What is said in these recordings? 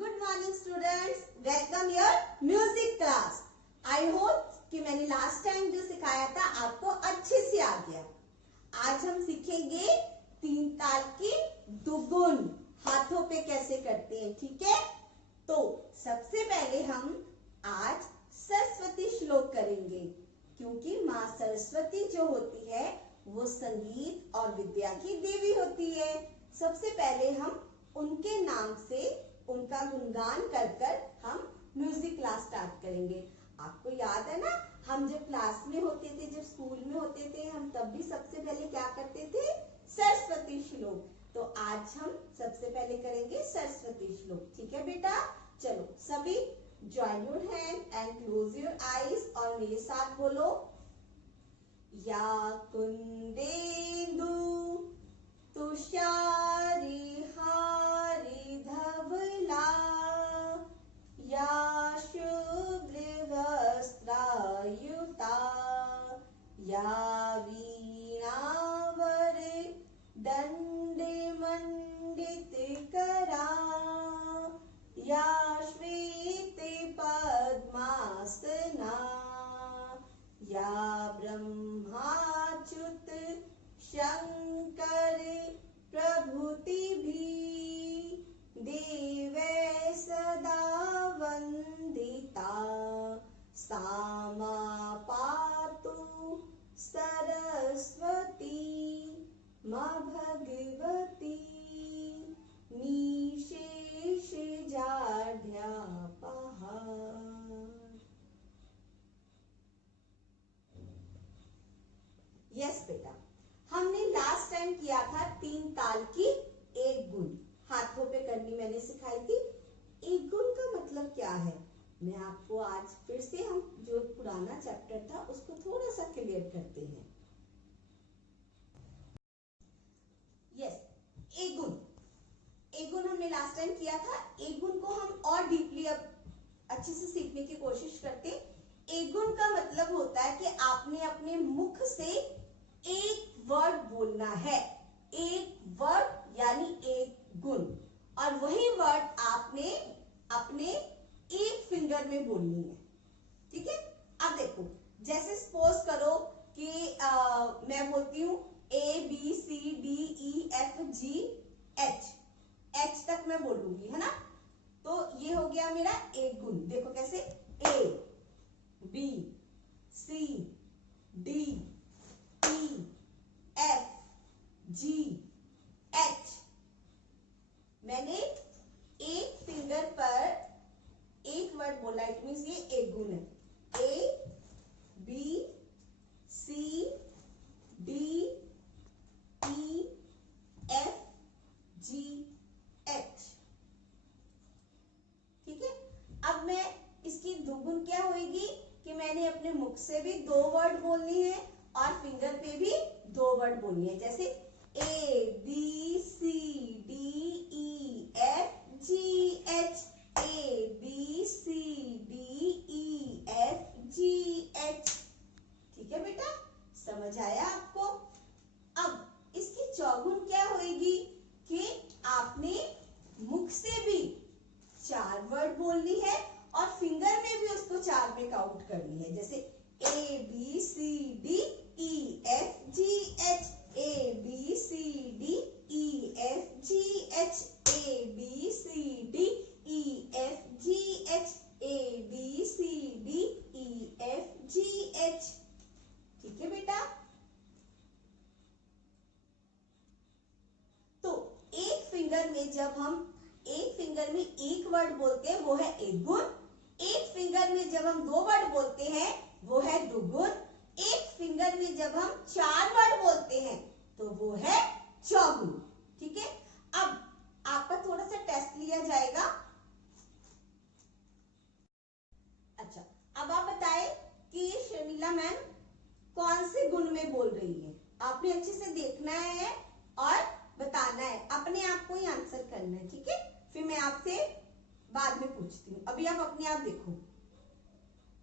Good morning students, welcome your music class. I hope कि मैंने last time जो सिखाया था आपको अच्छे से आ गया। आज हम सीखेंगे तीन ताल की दुगुन हाथों पे कैसे करते हैं, ठीक है। तो सबसे पहले हम आज सरस्वती श्लोक करेंगे, क्योंकि माँ सरस्वती जो होती है वो संगीत और विद्या की देवी होती है। सबसे पहले हम उनके नाम से उनका गुणगान कर कर हम म्यूजिक क्लास स्टार्ट करेंगे। आपको याद है ना, हम जब क्लास में होते थे, जब स्कूल में होते थे, हम तब भी सबसे पहले क्या करते थे, सरस्वती श्लोक। तो आज हम सबसे पहले करेंगे सरस्वती श्लोक, ठीक है बेटा। चलो सभी join your hand and close your eyes और मेरे साथ बोलो, या कुंदेंदु तुषारी हारी धवला, या शुभ्र वस्त्रायुता, या वीणावर दंड मंडित करा, या श्वेत पद्मासना, या ब्रह्माच्युत शंकर प्रभुति भी, देवै सदा वंदिता, सामा पातु सरस्वती माँ भगवती, निशेष जाड्यापहा। यस बेटा, हमने लास्ट टाइम किया था तीन ताल की एक गुण हाथों पे करनी मैंने सिखाई थी। एक गुण का मतलब क्या है, मैं आपको आज फिर से हम जो पुराना चैप्टर था उसको थोड़ा सा क्लियर करते हैं। यस, एक गुण हमने लास्ट टाइम किया था। एक गुण को हम और डीपली अब अच्छे से सीखने की कोशिश करते। एक गुण का मतलब होता है कि आपने अपने मुख से एक वर्ड बोलना है, एक वर्ड यानी एक गुण, और वही वर्ड आपने अपने एक फिंगर में बोलनी है, ठीक है। अब देखो, जैसे सपोज करो कि मैं बोलती हूं ABCDEFGH, एच तक मैं बोलूंगी, है ना। तो ये हो गया मेरा एक गुण। देखो कैसे, ABCDEFGH। मैंने एक फिंगर पर एक वर्ड बोला, इट मींस ये एक गुण है। ABCDEFGH, ठीक है। अब मैं इसकी दुगुन क्या होगी कि मैंने अपने मुख से भी दो वर्ड बोलनी है और फिंगर पे भी दो वर्ड बोलनी है। जैसे ABCDEFGH, ABCDEFGH, ठीक है बेटा, समझ आया आपको। अब इसकी चौगुन क्या होगी कि आपने मुख से भी चार वर्ड बोलनी है और फिंगर में भी उसको चार में काउंट करनी है। जैसे ABCDEFGH, ABCDEFGH, ABCDEFGH, ABCDEFGH, ठीक है बेटा। तो एक फिंगर में जब हम एक फिंगर में एक वर्ड बोलते हैं वो है एक गुण, एक फिंगर में जब हम दो वर्ड बोलते हैं वो है दुगुन, एक फिंगर में जब हम चार वर्ड बोलते हैं तो वो है चौगुन, ठीक है। अब आपका थोड़ा सा टेस्ट लिया जाएगा। अच्छा, अब आप बताएं कि शर्मिला मैम कौन से गुण में बोल रही है। आपने अच्छे से देखना है और बताना है, अपने आप को ही आंसर करना है, ठीक है। फिर मैं आपसे बाद में पूछती हूँ, अभी आप अपने आप देखो।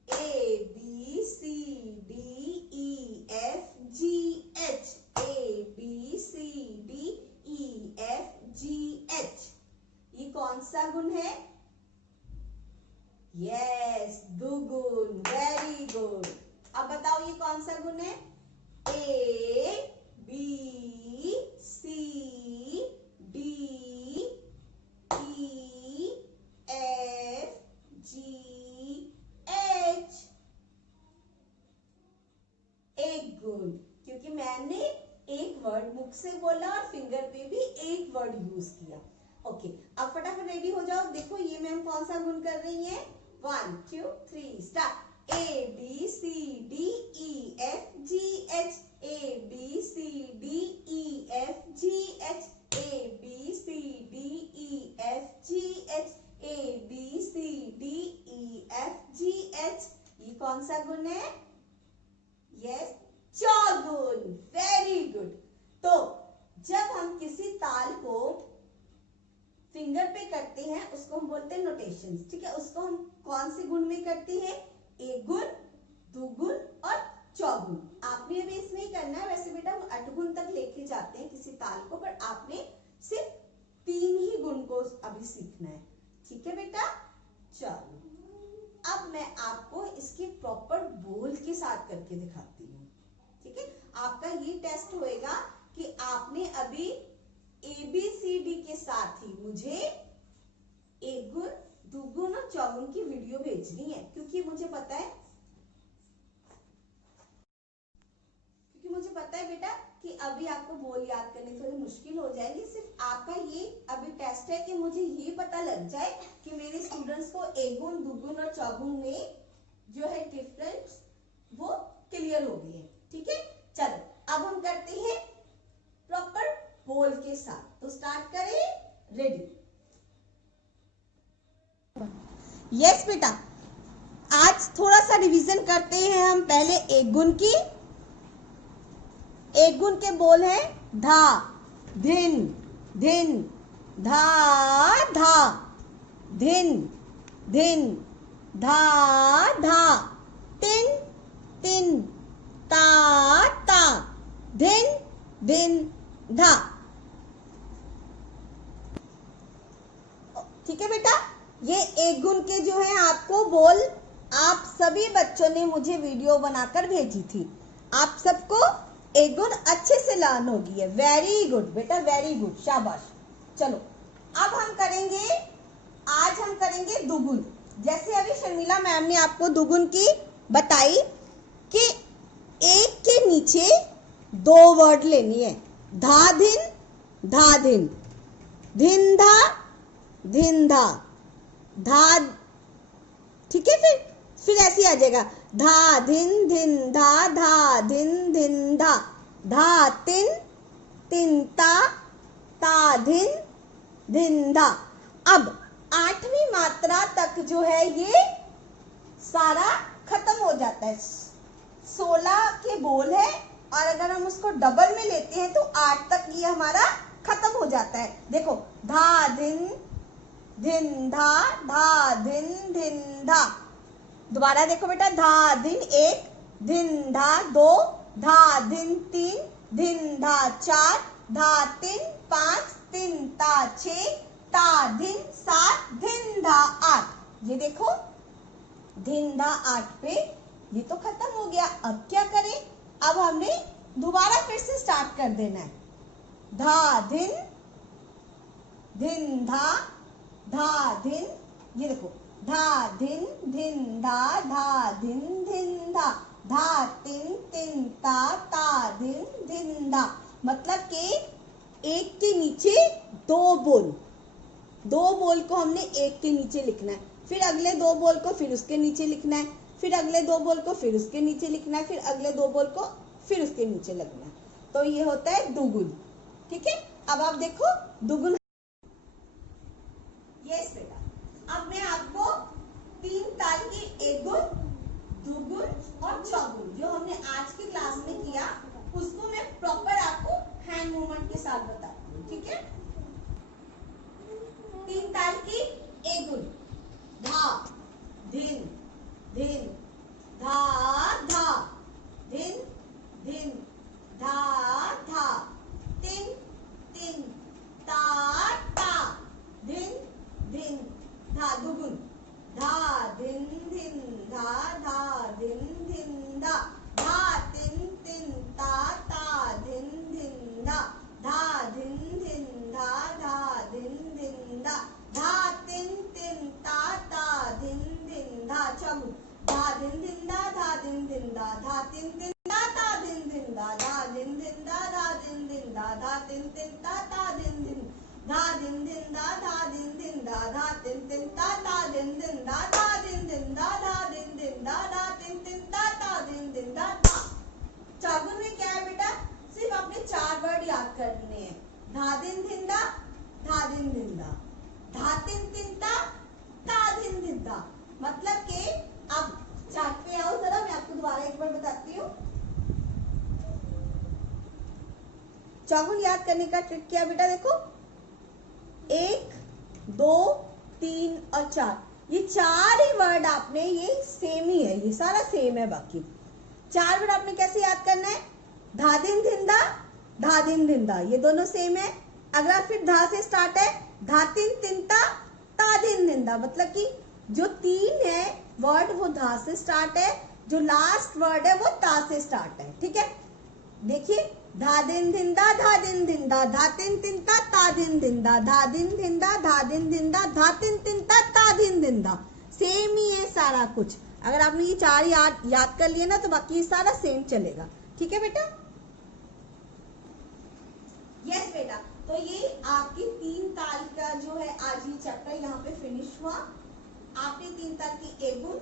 ABCDEFGH, ABCDEFGH, ये कौन सा गुण है, यस, दुगुन, वेरी गुड। अब बताओ ये कौन सा गुण है? A B C D E F G H. एक गुण, क्योंकि मैंने एक वर्ड मुख से बोला और फिंगर पे भी एक वर्ड यूज किया। ओके, अब फटाफट रेडी हो जाओ। देखो ये मैम कौन सा गुण कर रही है। 1 2 3 start. A B C D E F G H, A B C D E F G H, A B C D E F G H, A B C D E F G H. ये कौन सा गुण है? Yes, चौगुन, very good. तो जब हम किसी ताल को फिंगर पे करते हैं उसको हम बोलते हैं नोटेशन, ठीक है। उसको हम कौन से गुण में करते हैं? एक गुण, दो गुण और चौगुन। आपने अभी इसमें ही करना है। वैसे बेटा हम 8 गुण तक लेके जाते हैं किसी ताल को, पर आपने सिर्फ 3 ही गुण को अभी सीखना है, ठीक है बेटा। चलो अब मैं आपको इसके प्रॉपर बोल के साथ करके दिखाती हूँ, ठीक है। आपका ये टेस्ट होएगा कि आपने अभी ABCD के साथ ही मुझे एक गुण, दो गुण और चौगुन की वीडियो भेजनी है, क्योंकि मुझे पता है बेटा कि अभी आपको बोल याद करने थोड़ी मुश्किल हो जाएगी। सिर्फ आपका ये अभी टेस्ट है कि मुझे ये पता लग जाए कि मेरे स्टूडेंट्स को एक गुण, दो गुण और चौगुन में जो है डिफरेंस वो क्लियर हो गई है, ठीक है। चलो अब हम करते हैं प्रॉपर बोल के साथ। तो स्टार्ट करें, रेडी। यस बेटा, आज थोड़ा सा रिवीजन करते हैं हम। पहले एक गुण की। एक गुण के बोल है धा, धिन, धिन, धा, धा, धिन, धिन, धा, धा, तिन, तिन, ता, ता, धिन, धिन, धा। ठीक है बेटा, ये एक गुण के जो है आपको बोल आप सभी बच्चों ने मुझे वीडियो बनाकर भेजी थी। आप सबको एक गुण अच्छे से लर्न हो गई है। वेरी गुड बेटा, वेरी गुड, शाबाश। चलो अब हम करेंगे, आज हम करेंगे दुगुन। जैसे अभी शर्मिला मैम ने आपको दुगुन की बताई कि एक के नीचे 2 वर्ड लेनी है। धा धिन, धा धिन, धिन धा, धिन धा, धा, ठीक है। फिर ऐसे आ जाएगा धा धिन, धिन धा, धा धिन, धिन धा, धा तिन, तिन ता, ता धिन, धिन धा। अब 8वीं मात्रा तक जो है ये सारा खत्म हो जाता है। 16 के बोल है और अगर हम उसको डबल में लेते हैं तो 8 तक ये हमारा खत्म हो जाता है। देखो धा धिन, धिन धा, धा धिन, धिन धा। दोबारा देखो बेटा, धा धिन 1, धिन धा 2, धा धिन 3, धिन धा 4, धा तिन 5, तिन ता 6, ता धिन 7, धिन धा 8। ये देखो धिन धा 8 पे ये तो खत्म हो गया। अब क्या करें? अब हमने दोबारा फिर से स्टार्ट कर देना है। धा धिन, धिन धा, धा धिन, ये देखो धा धिन, धिन धा, धा धिन, धिन धा, धा तिन, तिन ता, ता धिन, धिन धा। मतलब कि एक के नीचे 2 बोल, 2 बोल को हमने एक के नीचे लिखना है, फिर अगले 2 बोल को फिर उसके नीचे लिखना है, फिर अगले 2 बोल को फिर उसके नीचे लिखना है, फिर अगले 2 बोल को फिर उसके नीचे लगना है। तो ये होता है दुगुन, ठीक है। अब आप देखो दुगुन। यस बेटा, अब मैं आपको 3 ताल की एक गुण, दो गुण और चौगुन जो हमने आज की क्लास में किया उसको मैं प्रॉपर आपको हैंड मूवमेंट के साथ बताती हूँ, ठीक है। 3 ताल की एक गुण, धा धिन, धिन धा, धा धिन, धिन धा, धा तिन, तिन ता, ता धिन, धिन धा। दुगुन धा धिन, धा तिन तिन ता दिन दिन धा दिन दिन धा दिन दिन धा तिन तिन ता दिन दिन धा। चौगुन में क्या है बेटा, सिर्फ आपने 4 वर्ड याद करने हैं। धा दिन दिन धा दिन दिन धा तिन तिन ता दिन दिन धा। मतलब कि आप चार्ट पे आओ जरा, मैं आपको दोबारा एक बार बताती हूँ। चौगुन याद करने का ट्रिक क्या बेटा, देखो 1 2 3 और 4, ये 4 ही वर्ड आपने, ये सेम ही है, ये सारा सेम है। बाकी 4 वर्ड आपने कैसे याद करना है, धा दिन दिन धा, ये दोनों सेम है। अगला फिर धा से स्टार्ट है, धा तिन तिन ता दिन धा, मतलब कि जो 3 है वर्ड वो धा से स्टार्ट है, जो लास्ट वर्ड है वो ता से स्टार्ट है। ठीक है, देखिए धा दिन दिन धा धा तिन तिन ता दिन धा दिन दिन धा दिन दिन धा तिन तिन ता दिन दिन धा, सेम ही है सारा कुछ। अगर आपने ये 4 याद कर लिए ना तो बाकी सारा सेम चलेगा। ठीक है बेटा, यस बेटा। तो ये आपकी 3 ताल का जो है आज ये चैप्टर यहाँ पे फिनिश हुआ। आपने 3 ताल की एगुन,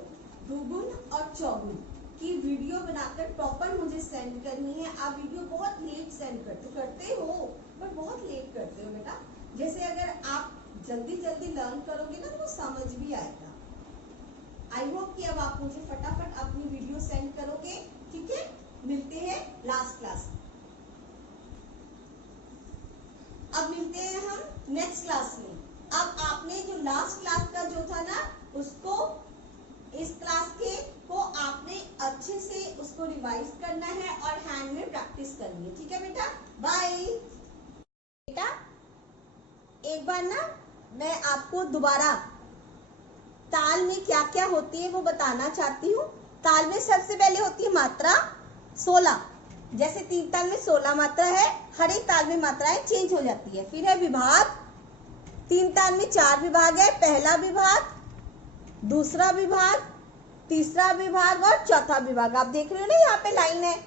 दुगुन और चौगुन की वीडियो बनाकर प्रॉपर मुझे सेंड करनी है। आप वीडियो बहुत लेट सेंड करते हो, पर बहुत लेट करते हो बेटा। जैसे अगर आप जल्दी जल्दी लर्न करोगे ना तो वो समझ भी आएगा। आई होप कि अब आप मुझे फटाफट अपनी वीडियो सेंड करोगे। ठीक है, मिलते हैं लास्ट क्लास। अब मिलते हैं हम नेक्स्ट क्लास में। अब आपने जो लास्ट क्लास का जो था ना, उसको इस क्लास के को आपने अच्छे से उसको रिवाइज करना है और हैंड में प्रैक्टिस करनी है। ठीक है बेटा, बाय बेटा। एक बार ना मैं आपको दोबारा ताल में क्या क्या होती है वो बताना चाहती हूँ। ताल में सबसे पहले होती है मात्रा 16। जैसे 3 ताल में 16 मात्रा है, हर एक ताल में मात्राएं चेंज हो जाती है। फिर है विभाग, 3 ताल में 4 विभाग है। पहला विभाग, दूसरा विभाग, तीसरा विभाग और चौथा विभाग। आप देख रहे हो ना, यहाँ पे लाइन है।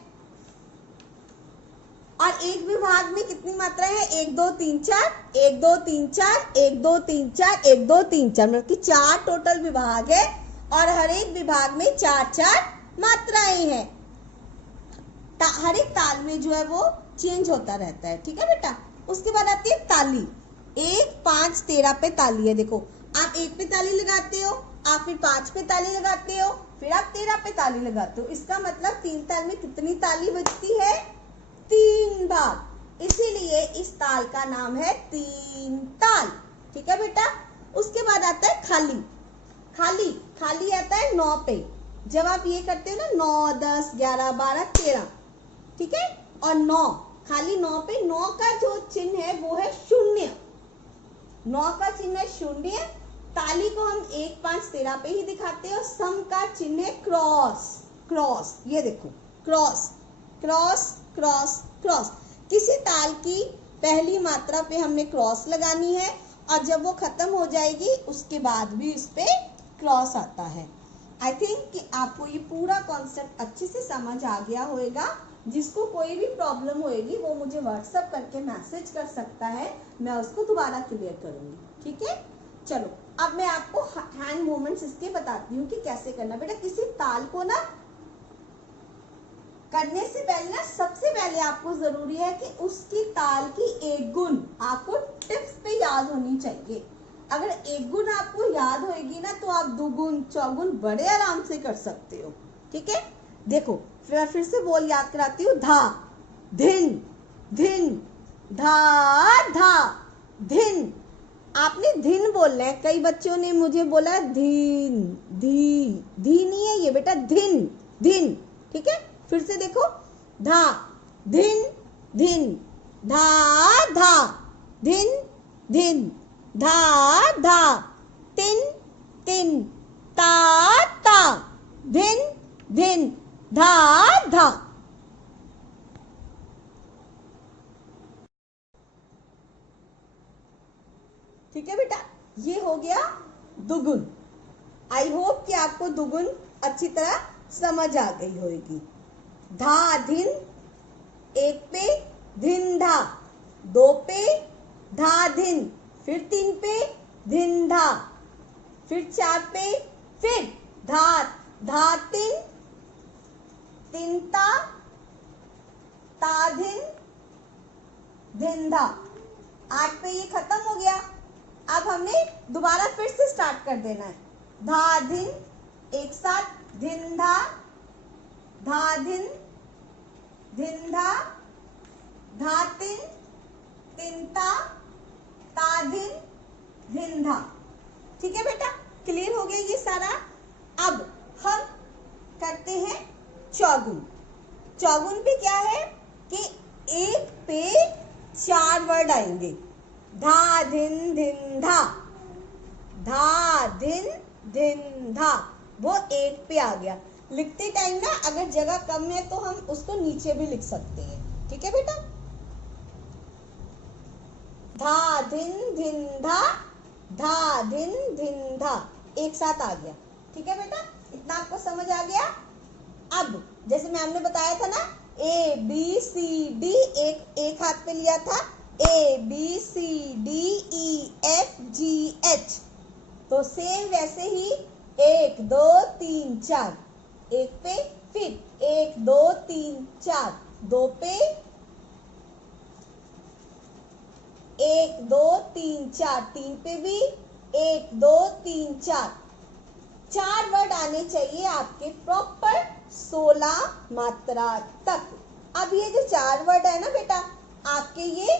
और एक विभाग में कितनी मात्राएं हैं, 1 2 3 4, 1 2 3 4, 1 2 3 4, 1 2 3 4, मतलब कि 4 टोटल विभाग है और हर एक विभाग में 4 मात्राएं हैं। हर एक ताल में जो है वो चेंज होता रहता है। ठीक है बेटा, उसके बाद आती है ताली। 1 5 13 पे ताली है। देखो आप 1 पे ताली लगाते हो, आप फिर 5 पे ताली लगाते हो, फिर आप 13 पे ताली लगाते हो। इसका मतलब 3 ताल में कितनी ताली बजती है, 3 बार। इसीलिए इस ताल का नाम है 3 ताल। ठीक है बेटा, उसके बाद आता है खाली। खाली आता है 9 पे। जब आप ये करते हो ना 9 10 11 12 13, ठीक है, और 9 खाली 9 पे 9 का जो चिन्ह है वो है 0। 9 का चिन्ह है 0। ताली को हम 1 5 13 पे ही दिखाते हैं और सम का चिन्ह है क्रॉस। ये देखो क्रॉस। किसी ताल की पहली मात्रा पे हमने क्रॉस लगानी है और जब वो खत्म हो जाएगी उसके बाद भी इस पे क्रॉस आता है। आई थिंक कि आपको ये पूरा कॉन्सेप्ट अच्छे से समझ आ गया होगा। जिसको कोई भी प्रॉब्लम होएगी वो मुझे व्हाट्सएप करके मैसेज कर सकता है, मैं उसको दोबारा क्लियर करूंगी। ठीक है, चलो अब मैं आपको हैंड मूवमेंट्स इसके बताती हूँ कि कैसे करना। बेटा किसी ताल को ना करने से पहले ना सबसे पहले आपको जरूरी है कि उसकी ताल की एक गुण आपको टिप्स पे याद होनी चाहिए। अगर एक गुण आपको याद होएगी ना तो आप दुगुन चौगुन बड़े आराम से कर सकते हो। ठीक है, देखो फिर से बोल याद कराती हूँ। धा धिन धा धिन। आपने धिन बोलना है। कई बच्चों ने मुझे बोला धी नहीं है ये बेटा, धिन। ठीक है, फिर से देखो धा धिन धा धिन धा तिन ता धिन धा। ठीक है बेटा, ये हो गया दुगुन। आई होप कि आपको दुगुन अच्छी तरह समझ आ गई होगी। धा धिन, 1 पे धिन धा, 2 पे धा धिन, फिर 3 पे धिंधा। फिर 4 पे फिर धात, धातिन, तिनता, ताधिन, धिंधा। 8 पे ये खत्म हो गया। अब हमने दोबारा फिर से स्टार्ट कर देना है। धाधिन, एक साथ, धिंधा, धाधिन, धिंधा, धातिन, तिनता, ताधिन, धिंधा। ठीक है बेटा, क्लियर हो गया ये सारा। अब हम करते हैं चौगुन। चौगुन पे क्या है कि एक पे 4 वर्ड आएंगे। धा धिन धिंधा, धा धिन धिंधा, वो एक पे आ गया। लिखते टाइम ना अगर जगह कम है तो हम उसको नीचे भी लिख सकते हैं। ठीक है बेटा, धा धिन धिंधा, धा धिन धिंधा, एक साथ आ गया। ठीक है बेटा, इतना आपको समझ आ गया। अब जैसे मैम ने बताया था ना, ए बी सी डी एक हाथ पे लिया था, A B C D E F G H, तो सेम वैसे ही 1 2 3 4, एक पे फिर 1 2 3 4, 2 पे 1 2 3 4, 3 पे भी 1 2 3 4, 4 वर्ड आने चाहिए आपके प्रॉपर 16 मात्रा तक। अब ये जो 4 वर्ड है ना बेटा, आपके ये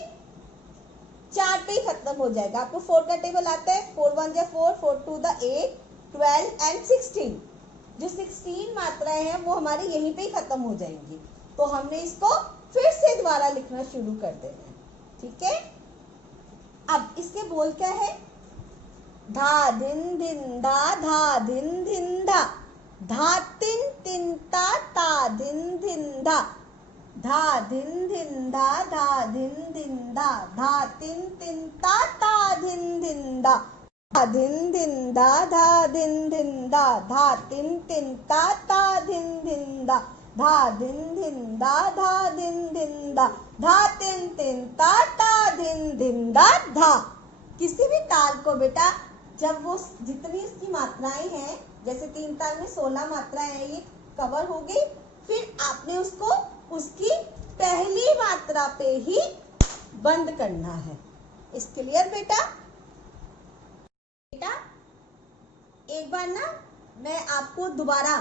4 पे ही खत्म हो जाएगा। आपको 4 का टेबल आता है, 4 1 जा 4, 4 2 द 8, 12 एंड 16। जो 16 मात्राएं हैं वो हमारी यहीं पे ही खत्म हो जाएंगी। तो हमने इसको फिर से दोबारा लिखना शुरू कर देना है। ठीक है, अब इसके बोल क्या है? धा धिन धिंधा, धा धिन धिंधा, धातिन तिनता ताधिन धिंधा, धा धिन धिंधा, धा धिन धिंधा, धातिन तिनता ताधिन धिंधा, धा धिन धिंधा, धा धिन धिंधा, धातिन तिनता ताधिन धिंधा, धा धिन धिंधा, धा धिन धिंधा, धातिन तिनता ताधिन धिंधा, धा। किसी भी ताल को बेटा जब वो जितनी इसकी मात्राएं हैं, जैसे 3 ताल में 16 मात्राएं हैं, ये कवर हो गई, फिर आपने उसको उसकी पहली मात्रा पे ही बंद करना है। इस क्लियर बेटा? बेटा एक बार ना मैं आपको दोबारा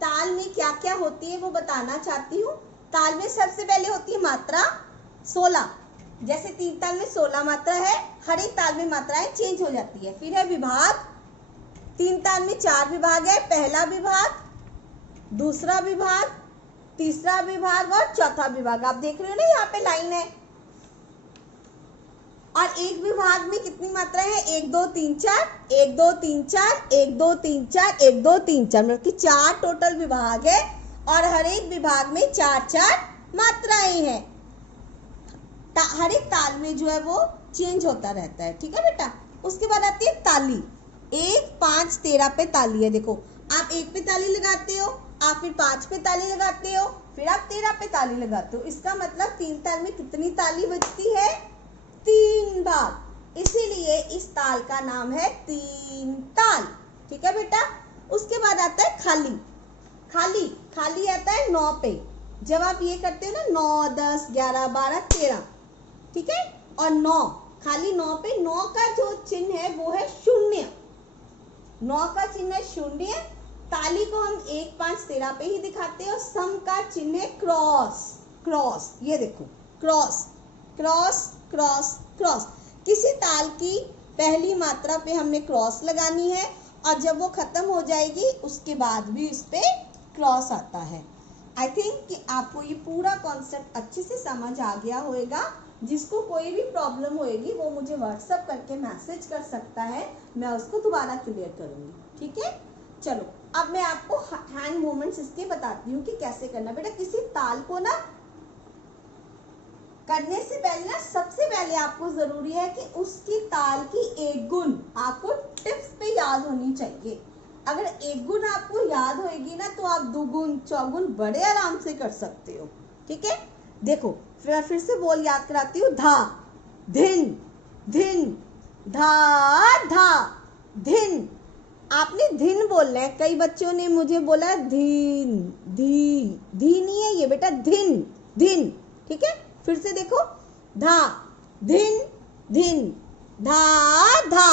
ताल में क्या क्या होती है वो बताना चाहती हूँ। ताल में सबसे पहले होती है मात्रा 16। जैसे 3 ताल में 16 मात्रा है, हर एक ताल में मात्राएं चेंज हो जाती है। फिर है विभाग, 3 ताल में 4 विभाग है, पहला विभाग, दूसरा विभाग, तीसरा विभाग और चौथा विभाग। आप देख रहे हो ना यहाँ पे लाइन है। और एक विभाग में कितनी मात्राएं हैं? 1 2 3 4, 1 2 3 4, 1 2 3 4, 1 2 3 4, मतलब कि 4 टोटल विभाग है और हर एक विभाग में 4 4 मात्राएं हैं। हर एक ताल में जो है वो चेंज होता रहता है। ठीक है बेटा, उसके बाद आती है ताली। 1 5 13 पे ताली है। देखो आप 1 पे ताली लगाते हो, आप फिर 5 पे ताली लगाते हो, फिर आप 13 पे ताली लगाते हो। इसका मतलब 3 ताल में कितनी ताली बजती है? 3 बार। इसीलिए इस ताल का नाम है 3 ताल। ठीक है बेटा, उसके बाद आता है खाली। खाली खाली आता है 9 पे। जब आप ये करते हो ना 9 10 11 12 13, ठीक है, और 9 खाली 9 पे 9 का जो चिन्ह है वो है 0। 9 का चिन्ह है 0। ताली को हम 1 5 13 पे ही दिखाते हैं और सम का चिन्ह है क्रॉस। क्रॉस, ये देखो क्रॉस क्रॉस क्रॉस क्रॉस। किसी ताल की पहली मात्रा पे हमने क्रॉस लगानी है और जब वो खत्म हो जाएगी उसके बाद भी उस पे क्रॉस आता है। आई थिंक कि आपको ये पूरा कॉन्सेप्ट अच्छे से समझ आ गया होगा। जिसको कोई भी प्रॉब्लम होएगी वो मुझे व्हाट्सएप करके मैसेज कर सकता है, मैं उसको दोबारा क्लियर करूंगी। ठीक है, चलो अब मैं आपको हैंड मूवमेंट्स इसके बताती हूँ कि कैसे करना। बेटा किसी ताल को ना करने से पहले ना सबसे पहले आपको जरूरी है कि उसकी ताल की एक गुण आपको टिप्स पे याद होनी चाहिए। अगर एक गुण आपको याद होएगी ना तो आप 2 गुण 4 गुण बड़े आराम से कर सकते हो। ठीक है, देखो फिर से बोल याद कराती हूँ। धा धिन धिन धा धा, धिन। आपने धिन बोलना है, कई बच्चों ने मुझे बोला धीन, धी, धी नहीं है ये बेटा, धिन, धिन। ठीक है, फिर से देखो, धा, धिन, धिन, धा धा,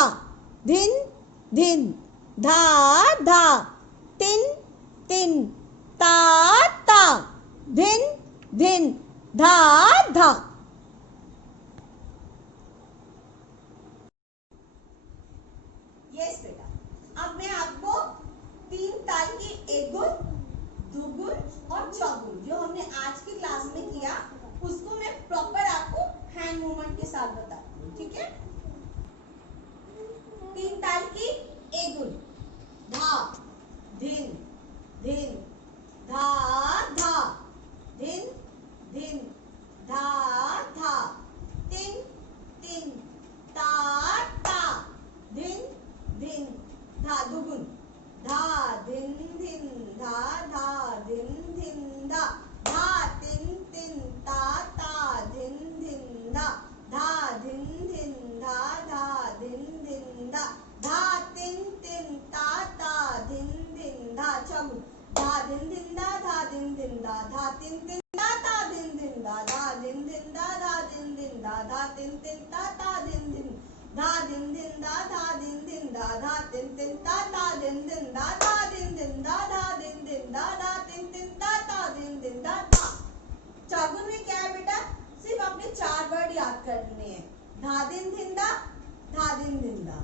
धिन, धिन, धा धा, तिन, तिन, ता ता, धिन, धिन, धा धा। यस बेटा, अब मैं आपको 3 ताल की एक गुण, दो गुण और चौगुन जो हमने आज की क्लास में किया उसको मैं प्रॉपर आपको हैंड मूवमेंट के साथ बताती हूँ। ठीक है, 3 ताल की एक गुण, धा, धिन, धिन, धा धा, धिन, धिन, धा धा, तिन, तिन, ता ता, धिन, धिन, धा। दुगुन, धा, धिन, धिन, धा धा, धिन, धिन, धा, धा, तिन, तिन, ता ता, धिन, धिन, धा, धा, धिन, धिन, धा धा, धिन, धिन, धा, धा, तिन, तिन, ता ता, धिन, धिन, धा। चौगुन, धा, धिन, धिन, धा, धा, धिन, धिन, धा, धा, तिन, तिन, ता ता, धिन, धिन, धा, धा, धिन, धिन, धा, धा, धिन, धिन, धा, धा, तिन, तिन, ता ता, धिन, धिन, धा, धिन, धिन, धा, धा, धिन, धिन, धा, धा, तिन, तिन, ता ता, धिन, धिन, धा, धा, धिन, धिन, धा, धा, धिन, धिन, धा, धा, तिन, तिन, ता ता, धिन, धिन, धा, धा। चौगुन में क्या है बेटा, सिर्फ आपने 4 वर्ड याद करने हैं, धा दिन धिन धा, धा दिन धिन धा,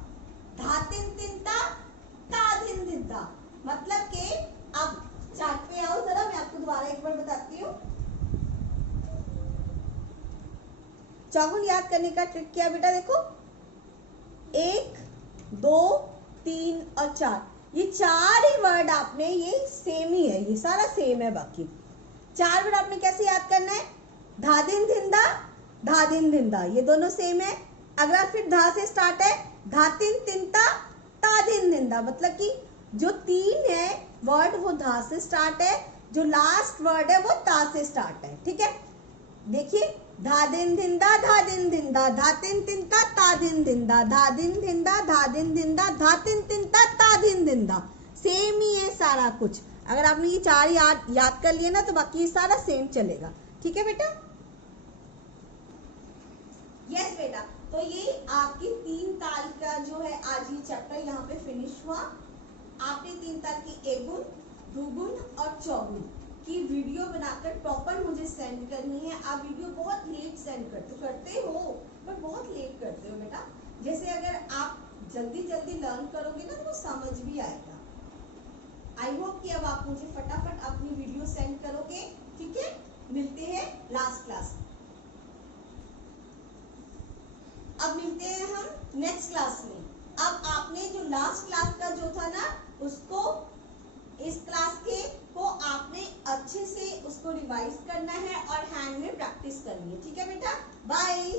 धा तिन तिन ता दिन धिन धा। मतलब के अब चार्ट पे आओ जरा, मैं आपको दोबारा एक बार बताती हूँ। चौगुन याद करने का ट्रिक क्या बेटा, देखो 1 2 3 और 4, ये 4 ही वर्ड आपने, ये सेम ही है, ये सारा सेम है। बाकी 4 वर्ड आपने कैसे याद करना है, धा दिन धिंदा, धा दिन धिंदा, ये दोनों सेम है। अगला फिर धा से स्टार्ट है, धा तिन तिनता, ता दिन धिंदा, मतलब कि जो 3 है वर्ड वो धा से स्टार्ट है, जो लास्ट वर्ड है वो ता से स्टार्ट है। ठीक है, देखिए, धा दिन धिंदा, धा दिन धिंदा, धा तिन तिनता, ता दिन धिंदा, धा दिन धिंदा, धा दिन धिंदा, धा तिन तिनता, ता दिन धिंदा। सेम ही है सारा कुछ। अगर आपने ये 4 याद कर लिए ना तो बाकी ये सारा सेम चलेगा। ठीक है बेटा, यस बेटा, तो ये आपकी 3 ताल का जो है आज ये चैप्टर यहाँ पे फिनिश हुआ। आपने 3 ताल की एक गुण, दुगुन और चौगुन की वीडियो बनाकर प्रॉपर मुझे सेंड करनी है। आप वीडियो बहुत लेट सेंड करते हो पर बहुत लेट करते हो बेटा। जैसे अगर आप जल्दी जल्दी लर्न करोगे ना तो वो समझ भी आएगा। आई होप कि अब आप मुझे फटाफट अपनी वीडियो सेंड करोगे। ठीक है, मिलते हैं लास्ट क्लास। अब मिलते हैं हम नेक्स्ट क्लास में। अब आपने जो लास्ट क्लास का जो था ना उसको इस क्लास के को आपने अच्छे से उसको रिवाइज करना है और हैंड में प्रैक्टिस करनी है। ठीक है बेटा, बाय।